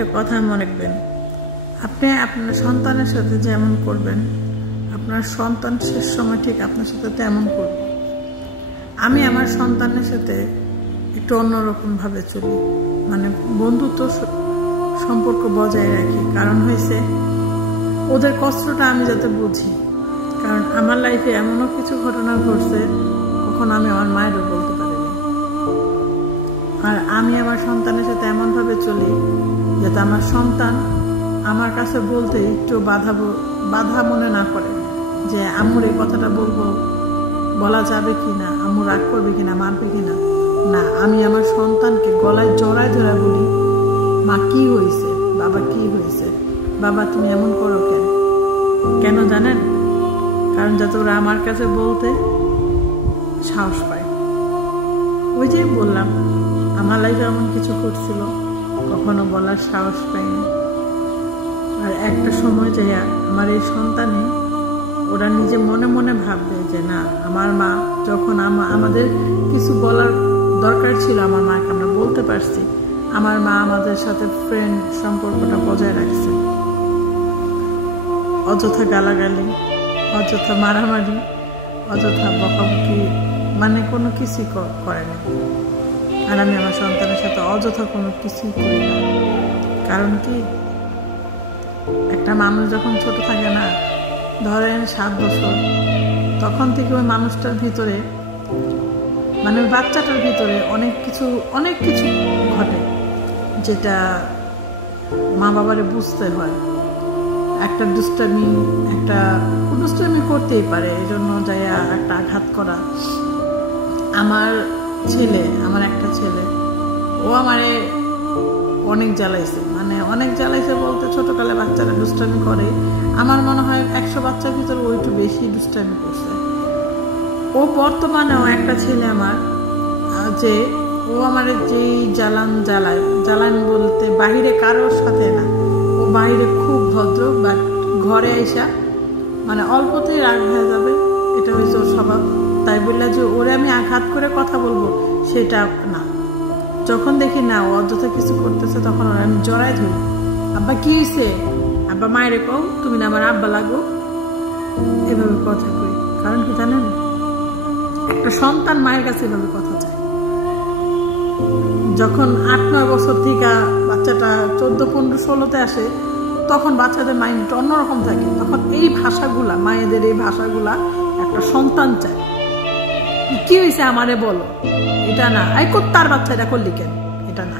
একটা কথা মনে রাখবেন, আপনি আপনার সন্তানের সাথে যেমন করবেন আপনার সন্তান শেষ সময় ঠিক আপনার সাথে তেমন করবে। আমি আমার সন্তানের সাথে একটু অন্যরকম ভাবে চলি, মানে বন্ধুত্ব সম্পর্ক বজায় রাখি। কারণ হয়েছে ওদের কষ্টটা আমি যাতে বুঝি। কারণ আমার লাইফে এমনও কিছু ঘটনা ঘটছে কখন আমি আমার মায়েরও বলতে পারিনি। আর আমি আমার সন্তানের সাথে এমনভাবে চলি যাতে আমার সন্তান আমার কাছে বলতে একটু বাধা মনে না করে, যে আম্মুর এই কথাটা বলা যাবে কিনা, আম্মু রাগ করবে কিনা, মারবে কিনা। না, আমি আমার সন্তানকে গলায় জড়ায় ধরে বলি, মা কি হয়েছে, বাবা কি হয়েছে, বাবা তুমি এমন করো কেন জানেন? কারণ যাতে ওরা আমার কাছে বলতে সাহস পায়। ওই যে বললাম আমার লাইফে এমন কিছু করছিল কখনো বলার সাহস পাইনি। আর একটা সময় যে আমার এই সন্তানে ওরা নিজে মনে মনে ভাববে যে না, আমার মা যখন আমাদের কিছু বলার দরকার ছিল আমার মাকে আমরা বলতে পারছি, আমার মা আমাদের সাথে ফ্রেন্ড সম্পর্কটা বজায় রাখছে। অযথা গালাগালি, অযথা মারামারি, অযথা বকাবকি, মানে কোনো কিছুই করে না। আর আমি আমার সন্তানের সাথে অযথা কোনো কিছুই করি না। কারণ কি, একটা মানুষ যখন ছোট থাকে না, ধরেন 7 বছর, তখন থেকে ওই মানুষটার ভিতরে, মানে ওই বাচ্চাটার ভিতরে অনেক কিছু ঘটে যেটা মা বাবারে বুঝতে হয়। একটা দুষ্টামি করতেই পারে, এই জন্য যাই একটা আঘাত করা। আমার একটা ছেলে ও আমারে অনেক জ্বালাইছে, মানে অনেক জ্বালাইছে বলতে ছোটকালে বাচ্চারা দুষ্টামি করে, আমার মনে হয় 100 বাচ্চার ভিতরে ও একটু বেশি দুষ্টামি করছে। ও বর্তমানেও একটা ছেলে আমার, যে ও আমার যেই জ্বালান বলতে বাহিরে কারোর সাথে না, ও বাইরে খুব ভদ্র, বাট ঘরে আইসা মানে অল্পতেই রাগ হয়ে যাবে, এটা হয়েছে ওর স্বভাব। তাই বললা যে ওরে আমি আঘাত করে কথা বলবো সেটা না। যখন দেখি না ও অযথা কিছু করতেছে তখন ওরা আমি জড়াই ধরি, আব্বা কি হয়েছে, আব্বা মায়ের কও, তুমি না আমার আব্বা লাগো, এভাবে কথা কই। কারণ কি জানেন, একটা সন্তান মায়ের কাছে এভাবে কথা চায়। যখন 8-9 বছর থেকে বাচ্চাটা 14-15-16-তে আসে, তখন বাচ্চাদের মাইন্ড অন্যরকম থাকে। তখন এই ভাষাগুলা, মায়েদের এই ভাষাগুলা একটা সন্তান চায়। কি হয়েছে আমারে বলো, এটা না, তার বাচ্চা এটা করলি কেন, এটা না।